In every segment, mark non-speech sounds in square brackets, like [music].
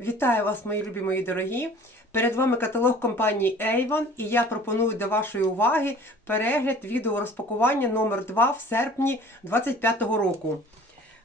Вітаю вас, мої любі мої дорогі. Перед вами каталог компанії Avon і я пропоную до вашої уваги перегляд відео розпакування номер 2 в серпні 2025 року.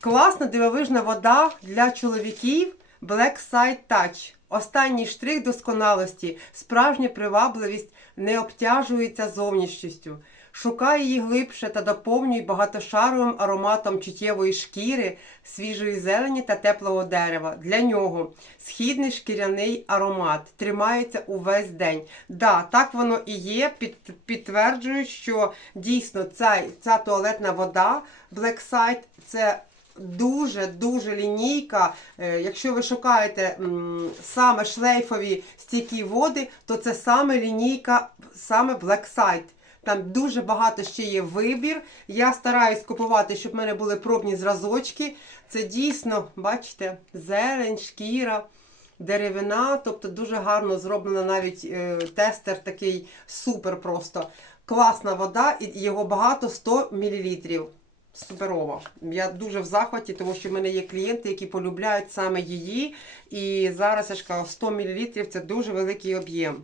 Класна дивовижна вода для чоловіків Black Side Touch. Останній штрих досконалості, справжня привабливість не обтяжується зовнішністю. Шукай її глибше та доповнюй багатошаровим ароматом чуттєвої шкіри, свіжої зелені та теплого дерева. Для нього східний шкіряний аромат тримається увесь день. Да, так воно і є. Під, підтверджують, що дійсно ця, ця туалетна вода Black Side – це дуже-дуже лінійка. Е, Якщо ви шукаєте саме шлейфові стійкі води, то це саме лінійка, саме Black Side. Там дуже багато ще є вибір. Я стараюсь купувати, щоб в мене були пробні зразочки. Це дійсно, бачите, зелень, шкіра, деревина. Тобто дуже гарно зроблено навіть е, тестер такий супер просто. Класна вода, і його багато 100 мл. Суперова. Я дуже в захваті, тому що в мене є клієнти, які полюбляють саме її. І зараз я ж кажу, 100 мл це дуже великий об'єм.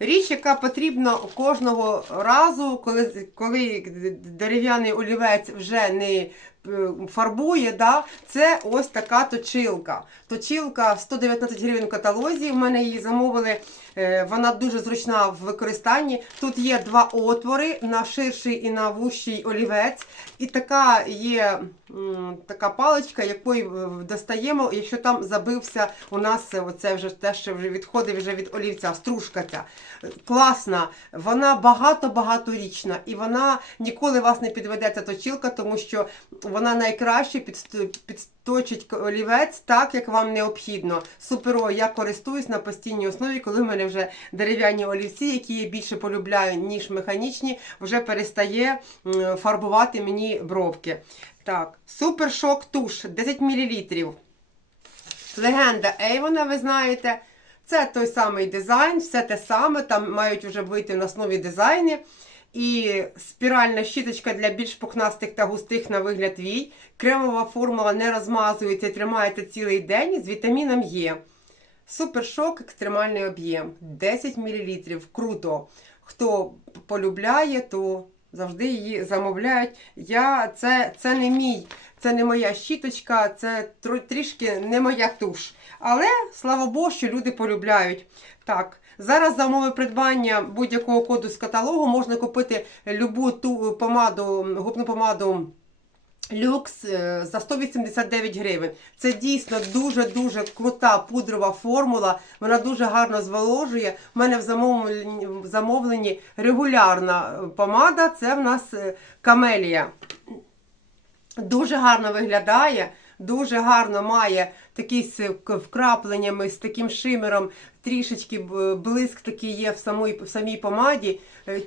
Річ, яка потрібна кожного разу, коли, коли дерев'яний олівець вже не фарбує, да, це ось така точилка. Точилка 119 гривень в каталозі. В мене її замовили. е, Вона дуже зручна в використанні. Тут є два отвори на ширший і на вущий олівець. І така є така паличка, якою е, достаємо, якщо там забився у нас е, оце вже те, що вже відходить вже від олівця, стружка ця. Класна, вона багато-багаторічна і вона ніколи вас не підведе ця точилка, тому що вона найкраще підточить олівець так, як вам необхідно. Суперо, я користуюсь на постійній основі, коли в мене вже дерев'яні олівці, які я більше полюбляю, ніж механічні, вже перестає фарбувати мені бровки. Так, супершок туш 10 мл. Легенда Ейвона, ви знаєте. Це той самий дизайн, все те саме, там мають вже вийти на основі дизайни. І спіральна щіточка для більш пухнастих та густих на вигляд вій. Кремова формула не розмазується і тримається цілий день з вітаміном Е. Супершок, екстремальний об'єм. 10 мл. Круто. Хто полюбляє, то завжди її замовляють. Я, це, це не мій, це не моя щіточка, це трішки не моя туш. Але слава Богу, що люди полюбляють. Так, зараз за умови придбання будь-якого коду з каталогу можна купити любу ту помаду, губну помаду. Люкс е, за 189 гривень. Це дійсно дуже-дуже крута пудрова формула. Вона дуже гарно зволожує. У мене в замовленні, в замовленні регулярна е, помада. Це в нас е, камелія. Дуже гарно виглядає, дуже гарно має такі з вкрапленнями, з таким шимером, трішечки блиск такий є в самій, в самій помаді. Е,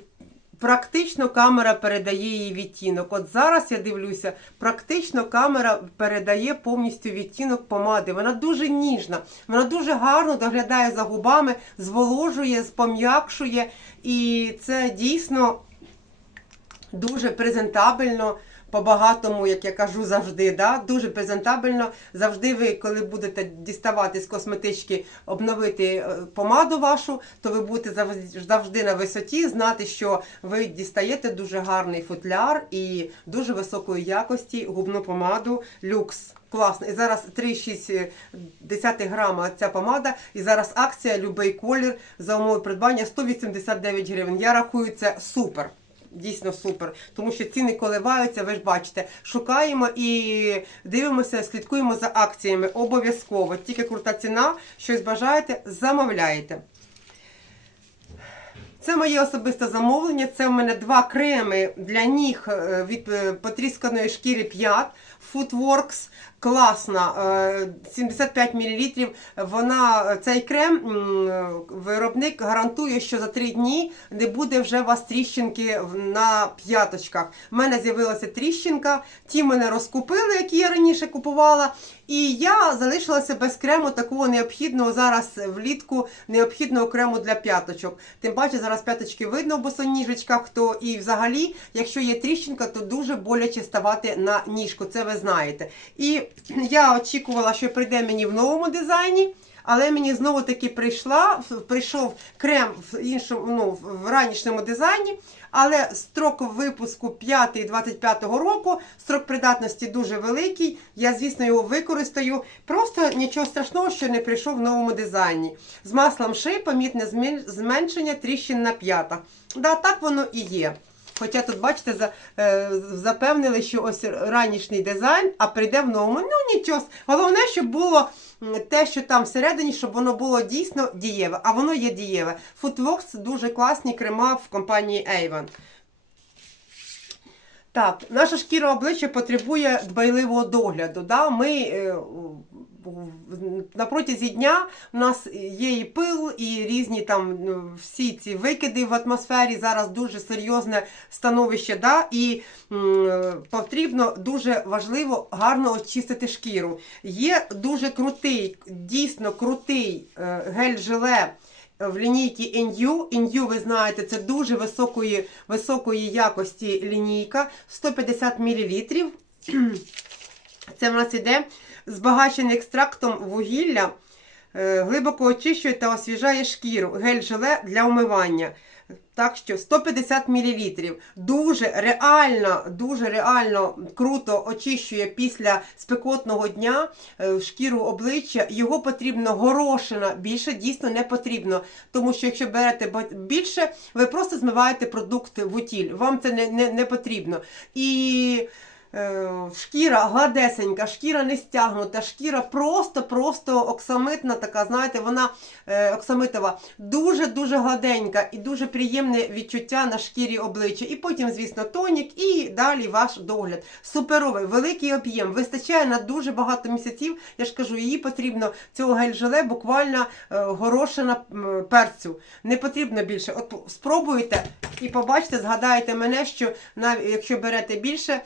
Практично камера передає її відтінок. От зараз я дивлюся, практично камера передає повністю відтінок помади. Вона дуже ніжна, вона дуже гарно доглядає за губами, зволожує, спом'якшує. І це дійсно дуже презентабельно. По-багатому, як я кажу завжди, да? дуже презентабельно. Завжди ви, коли будете діставати з косметички, обновити е, помаду вашу, то ви будете завжди- на висоті знати, що ви дістаєте дуже гарний футляр і дуже високої якості губну помаду люкс. Класно. І зараз 3,6 грама ця помада. І зараз акція Любий колір за умови придбання 189 гривень. Я рахую це супер. Дійсно супер, тому що ціни коливаються, ви ж бачите. Шукаємо і дивимося, слідкуємо за акціями. Обов'язково. Тільки крута ціна, щось бажаєте, замовляєте. Це моє особисте замовлення. Це в мене два креми для ніг е, від е, потрісканої шкіри 5. Footworks. Класна, е, 75 мл. Вона, цей крем, е, виробник гарантує, що за 3 дні не буде вже у вас тріщинки на п'яточках. У мене з'явилася тріщинка, ті мене розкупили, які я раніше купувала. І я залишилася без крему такого необхідного зараз влітку, необхідного крему для п'яточок. Тим паче зараз п'яточки видно в босоніжечках, то і взагалі, якщо є тріщинка, то дуже боляче ставати на ніжку. Це ви знаєте. І я очікувала, що прийде мені в новому дизайні. Але мені знову таки прийшла, прийшов крем в іншому, ну, в ранішньому дизайні. Але строк випуску 5-25 року, строк придатності дуже великий. Я, звісно, його використаю. Просто нічого страшного, що не прийшов в новому дизайні. З маслом ши помітне змен- зменшення тріщин на п'ятах. Да, так воно і є. Хоча тут, бачите, за, е, запевнили, що ось ранішній дизайн, а прийде в новому. Ну нічого. Головне, щоб було те, що там всередині, щоб воно було дійсно дієве. А воно є дієве. Foodworks дуже класні крема в компанії Avon. Так, наша шкіра обличчя потребує дбайливого догляду. Да? Ми е, на протязі дня у нас є і пил, і різні там ну, всі ці викиди в атмосфері. Зараз дуже серйозне становище. Да? І м, потрібно дуже важливо гарно очистити шкіру. Є дуже крутий, дійсно крутий е, гель-желе в лінійці NU. NU, ви знаєте, це дуже високої, високої якості лінійка, 150 мл. [clears throat] Це в нас іде збагачений екстрактом вугілля, е, глибоко очищує та освіжає шкіру, гель-желе для умивання. Так що 150 мл. Дуже реально, дуже реально круто очищує після спекотного дня е, шкіру обличчя. Його потрібно горошина, більше дійсно не потрібно. Тому що якщо берете більше, ви просто змиваєте продукт в утіль. Вам це не, не, не потрібно. І шкіра гладесенька, шкіра не стягнута, шкіра просто-просто оксамитна, така, знаєте, вона е, оксамитова, дуже-дуже гладенька і дуже приємне відчуття на шкірі обличчя. І потім, звісно, тонік, і далі ваш догляд. Суперовий, великий об'єм, вистачає на дуже багато місяців. Я ж кажу, її потрібно цього гель-желе буквально е, горошина перцю. Не потрібно більше. От спробуйте і побачите, згадаєте мене, що якщо берете більше,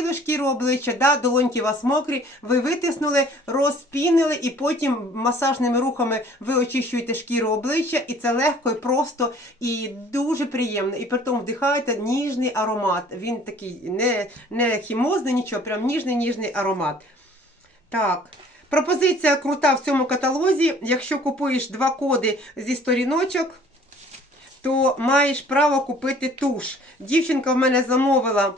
намочили шкіру обличчя, да, долоньки у вас мокрі, ви витиснули, розпінили, і потім масажними рухами ви очищуєте шкіру обличчя, і це легко і просто, і дуже приємно. І при тому вдихаєте ніжний аромат. Він такий не, не хімозний, нічого, прям ніжний ніжний аромат. Так. Пропозиція крута в цьому каталозі. Якщо купуєш два коди зі сторіночок, то маєш право купити туш. Дівчинка в мене замовила,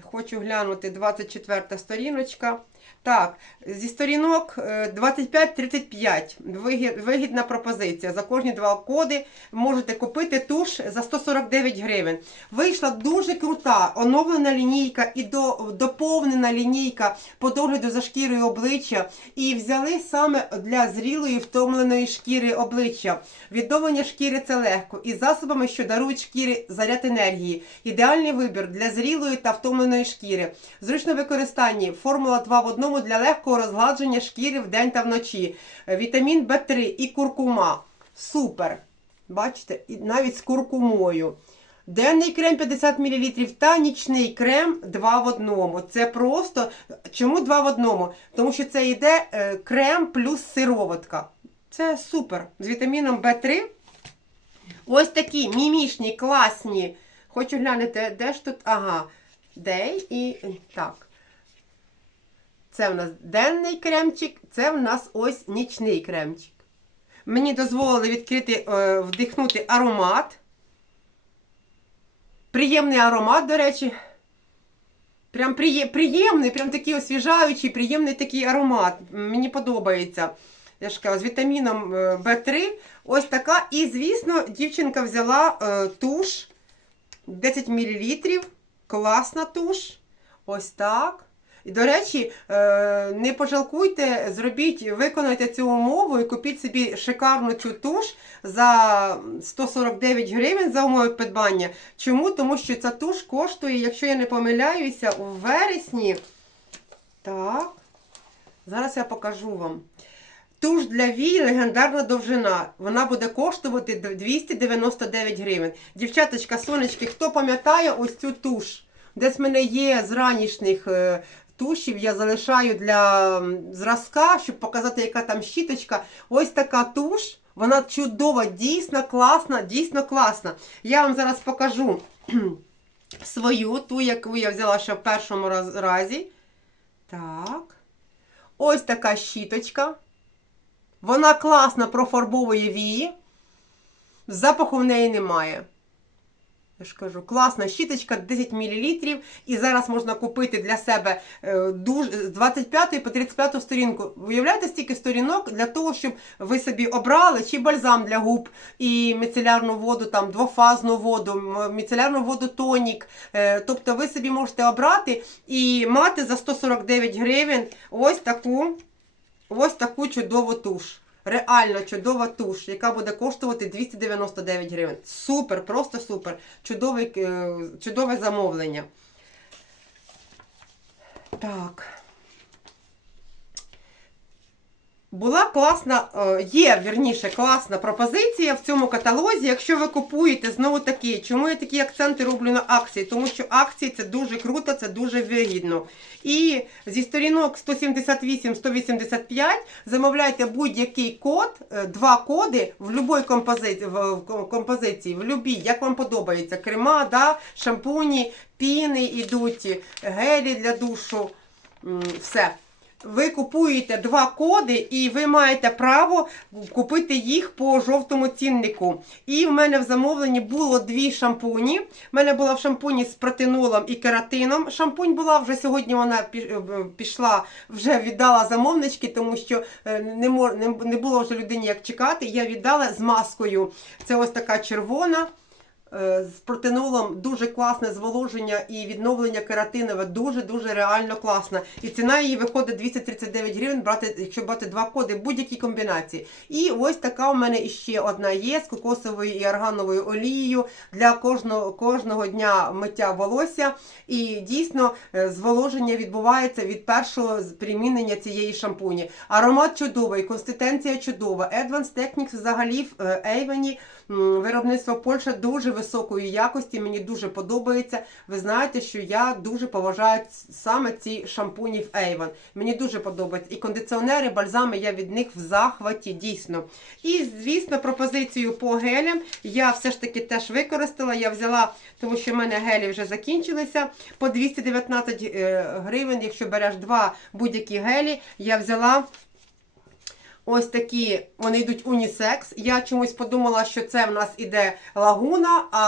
хочу глянути, 24 сторіночка. Так, зі сторінок е, 25-35. Вигідна пропозиція. За кожні два коди можете купити туш за 149 гривень. Вийшла дуже крута, оновлена лінійка і до, доповнена лінійка по догляду за шкірою обличчя. І взяли саме для зрілої втомленої шкіри обличчя. Відновлення шкіри це легко. І засобами, що дарують шкірі заряд енергії. Ідеальний вибір для зрілої та втомленої шкіри. Зручне використання. Формула 2 в одному для легкого розгладження шкіри вдень та вночі. Е, Вітамін В3 і куркума. Супер. Бачите, і навіть з куркумою. Денний крем 50 мл та нічний крем 2 в одному. Це просто. Чому 2 в одному? Тому що це йде е, крем плюс сироватка. Це супер. З вітаміном В3. Ось такі мімішні, класні. Хочу глянути, де ж тут. Ага. Дей і. Так. Це в нас денний кремчик, це в нас ось нічний кремчик. Мені дозволили відкрити, е, вдихнути аромат. Приємний аромат, до речі. Прям приємний, прям такий освіжаючий, приємний такий аромат. Мені подобається. Я ж кажу, з вітаміном е, В3. Ось така. І, звісно, дівчинка взяла е, туш 10 мл. Класна туш. Ось так. І, до речі, е, не пожалкуйте, зробіть, виконайте цю умову і купіть собі шикарну цю туш за 149 гривень за умови придбання. Чому? Тому що ця туш коштує, якщо я не помиляюся, у вересні. Так. Зараз я покажу вам. Туш для вій легендарна довжина. Вона буде коштувати 299 гривень. Дівчаточка, сонечки, хто пам'ятає ось цю туш? Десь в мене є з ранішніх е, тушів, я залишаю для зразка, щоб показати, яка там щіточка. Ось така туш. Вона чудова, дійсно класна, дійсно класна. Я вам зараз покажу [clears throat] свою, ту, яку я взяла ще в першому разі. Так. ось така щіточка. Вона класно профарбовує вії. Запаху в неї немає. Я ж кажу, класна щіточка 10 мл. І зараз можна купити для себе е, з 25 по 35 сторінку. Виявляєте стільки сторінок для того, щоб ви собі обрали чи бальзам для губ, і міцелярну воду, там двофазну воду, міцелярну воду тонік. Е, Тобто ви собі можете обрати і мати за 149 гривень ось таку, ось таку чудову туш. Реально чудова туш, яка буде коштувати 299 гривень. Супер, просто супер. Чудовий, е, чудове замовлення. Так. Була класна, е, є вірніше класна пропозиція в цьому каталозі. Якщо ви купуєте знову таки, чому я такі акценти роблю на акції? Тому що акції це дуже круто, це дуже вигідно. І зі сторінок 178-185 замовляйте будь-який код, е, два коди в будь-якій композиції, в композиції, в любій, як вам подобається. Крема, да, шампуні, піни ідуть, гелі для душу. Все. Ви купуєте два коди, і ви маєте право купити їх по жовтому ціннику. І в мене в замовленні було дві шампуні. В мене була в шампуні з протинолом і кератином. Шампунь була вже сьогодні. Вона е, пішла, вже віддала замовнички, тому що е, не не було вже людині як чекати. Я віддала з маскою. Це ось така червона. Е, З протинолом дуже класне зволоження і відновлення кератинове, дуже-дуже реально класно. І ціна її виходить 239 гривень, брати, якщо брати два коди, будь-які комбінації. І ось така у мене іще одна є з кокосовою і органовою олією для кожного, кожного дня миття волосся. І дійсно е, зволоження відбувається від першого примінення цієї шампуні. Аромат чудовий, консистенція чудова. Advanced Techniques взагалі в е, Avon Виробництво Польща дуже високої якості, мені дуже подобається. Ви знаєте, що я дуже поважаю саме ці шампуні в Avon. Мені дуже подобається. І кондиціонери, бальзами я від них в захваті, дійсно. І, звісно, пропозицію по гелям я все ж таки теж використала. Я взяла, тому що в мене гелі вже закінчилися. По 219 е, гривень, якщо береш два будь-які гелі, я взяла. Ось такі вони йдуть унісекс. Я чомусь подумала, що це в нас іде лагуна, а,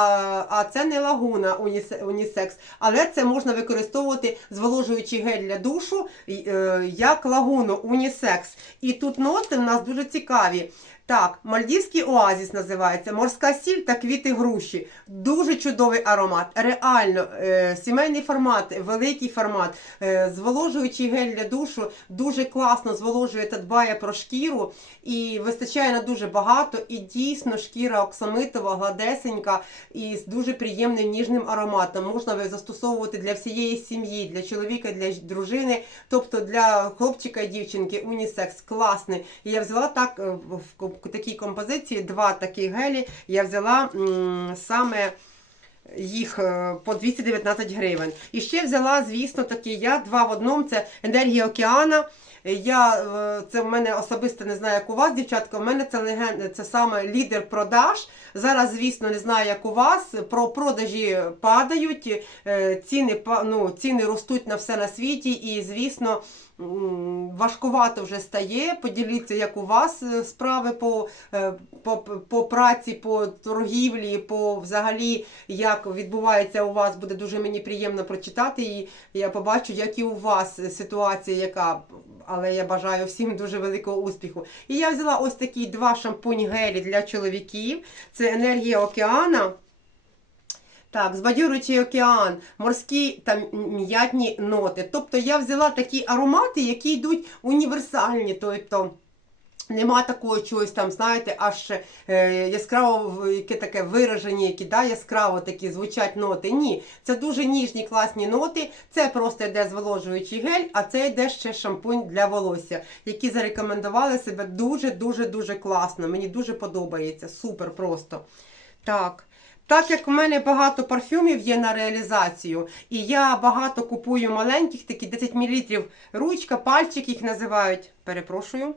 а це не лагуна унісекс. Але це можна використовувати зволожуючий гель для душу е, як лагуну унісекс. І тут ноти в нас дуже цікаві. Так, Мальдівський оазіс називається, морська сіль та квіти груші. Дуже чудовий аромат. Реально, е, сімейний формат, великий формат, е, зволожуючий гель для душу, дуже класно зволожує та дбає про шкіру і вистачає на дуже багато. І дійсно шкіра оксамитова, гладесенька і з дуже приємним ніжним ароматом. Можна застосовувати для всієї сім'ї, для чоловіка, для дружини, тобто для хлопчика і дівчинки. Унісекс класний. Я взяла так е, в такій композиції два такі гелі. Я взяла м, саме їх е, по 219 гривень. І ще взяла, звісно, такі я два в одному. Це енергія океана. Я е, це в мене особисто не знаю, як у вас, дівчатка. У мене це леген, це саме лідер продаж. Зараз, звісно, не знаю, як у вас. Про продажі падають, е, ціни ну, ціни ростуть на все на світі, і звісно. Важкувато вже стає. Поділіться, як у вас е, справи по, е, по, по праці, по торгівлі, по взагалі, як відбувається у вас, буде дуже мені приємно прочитати. І я побачу, як і у вас ситуація, яка. Але я бажаю всім дуже великого успіху. І я взяла ось такі два шампунь гелі для чоловіків. Це енергія океана. Так, збадьорюючий океан, морські та м'ятні ноти. Тобто я взяла такі аромати, які йдуть універсальні. Тобто нема такого чогось там, знаєте, аж е, яскраво яке таке виражені, які да, яскраво такі звучать ноти. Ні, це дуже ніжні класні ноти. Це просто йде зволожуючий гель, а це йде ще шампунь для волосся, які зарекомендували себе дуже дуже дуже класно. Мені дуже подобається. Супер просто. Так. Так як в мене багато парфюмів є на реалізацію, і я багато купую маленьких, такі 10 мл ручка, пальчик їх називають. Перепрошую.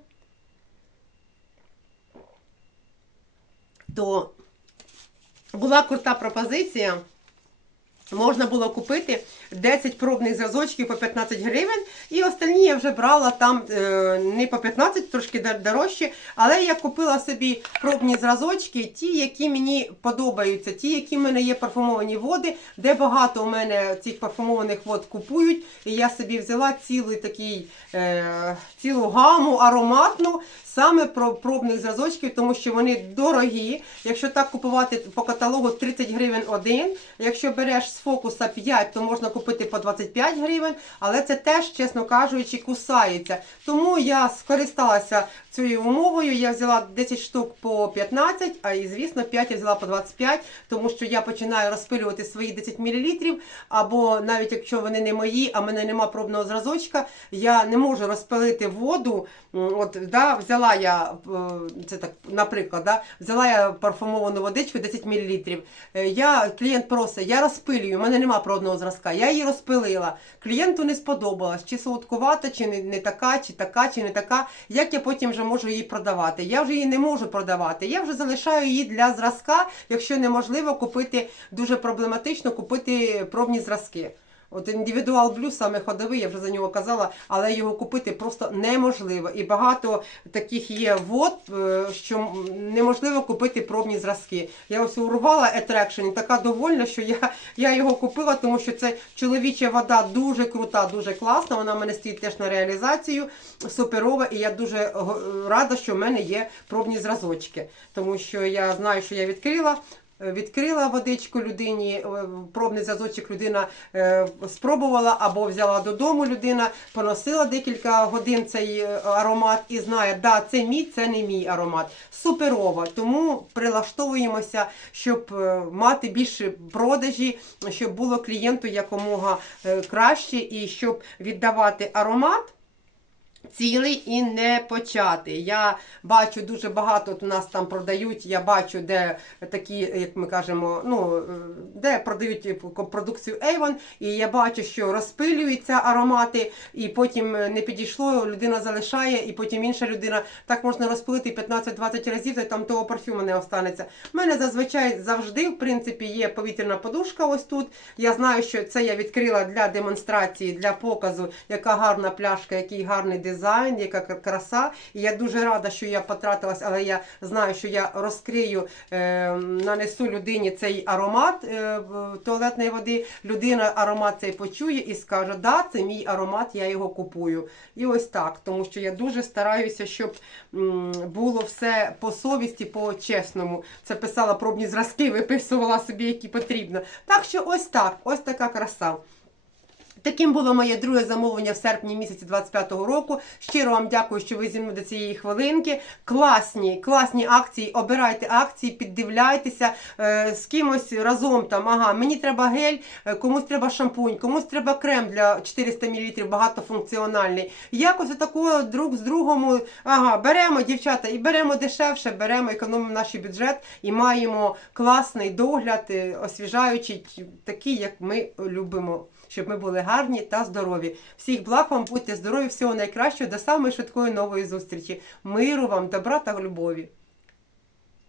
То була крута пропозиція. Можна було купити 10 пробних зразочків по 15 гривень, і останні я вже брала там е, не по 15, трошки дорожче. Але я купила собі пробні зразочки, ті, які мені подобаються, ті, які в мене є парфумовані води, де багато у мене цих парфумованих вод купують. І я собі взяла цілий такий, е, цілу гаму ароматну саме про пробних зразочків, тому що вони дорогі. Якщо так купувати по каталогу 30 гривень один. Якщо береш з фокуса 5, то можна купити по 25 гривень, але це теж, чесно кажучи, кусається. Тому я скористалася цією умовою. Я взяла 10 штук по 15, а і звісно 5 я взяла по 25, тому що я починаю розпилювати свої 10 мл, або навіть якщо вони не мої, а в мене нема пробного зразочка, я не можу розпилити воду. От да, взяла я е, це так, наприклад, да, взяла я парфумовану водичку 10 мл. Я клієнт просить, я розпилюю, у мене нема пробного зразка. Я її розпилила. Клієнту не сподобалось, чи солодкувата, чи не, не така, чи така, чи не така. Як я потім вже можу її продавати? Я вже її не можу продавати. Я вже залишаю її для зразка, якщо неможливо купити дуже проблематично купити пробні зразки. От індивідуал блю саме ходовий, я вже за нього казала, але його купити просто неможливо. І багато таких є вод, е, що неможливо купити пробні зразки. Я ось урвала Attraction, така довольна, що я, я його купила, тому що це чоловіча вода дуже крута, дуже класна. Вона в мене стоїть теж на реалізацію, суперова, і я дуже рада, що в мене є пробні зразочки. Тому що я знаю, що я відкрила. Е, Відкрила водичку людині, е, пробний зразочок людина е, спробувала або взяла додому людина, поносила декілька годин цей аромат і знає, да, це мій, це не мій аромат. Суперово. Тому прилаштовуємося, щоб мати більше продажі, щоб було клієнту якомога краще і щоб віддавати аромат. Цілий і не початий. Я бачу дуже багато от у нас там продають. Я бачу, де такі, як ми кажемо, ну е, де продають типу, продукцію Avon, і я бачу, що розпилюються аромати, і потім е, не підійшло, людина залишає, і потім інша людина так можна розпилити 15-20 разів, і там того парфюму не останеться. У мене зазвичай завжди, в принципі, є повітряна подушка. Ось тут. Я знаю, що це я відкрила для демонстрації, для показу, яка гарна пляшка, який гарний дизайн, яка краса. І я дуже рада, що я потратилась, але я знаю, що я розкрию, е, нанесу людині цей аромат е, туалетної води. Людина аромат цей почує і скаже, да, це мій аромат, я його купую. І ось так, тому що я дуже стараюся, щоб було все по совісті, по чесному. Це писала пробні зразки, [laughs] виписувала собі, які потрібно. Так що ось так, ось така краса. Таким було моє друге замовлення в серпні місяці 25-го року. Щиро вам дякую, що ви зі мною до цієї хвилинки. Класні, класні акції. Обирайте акції, піддивляйтеся е, з кимось разом. Там ага, мені треба гель, е, комусь треба шампунь, комусь треба крем для 400 мл, багатофункціональний. Якось отакого друг з другом. Ага, беремо дівчата і беремо дешевше, беремо, економимо наш бюджет і маємо класний догляд, е, освіжаючий, такий, як ми любимо щоб ми були гарні та здорові. Всіх благ вам, будьте здорові, всього найкращого, до самої швидкої нової зустрічі. Миру вам, добра та любові.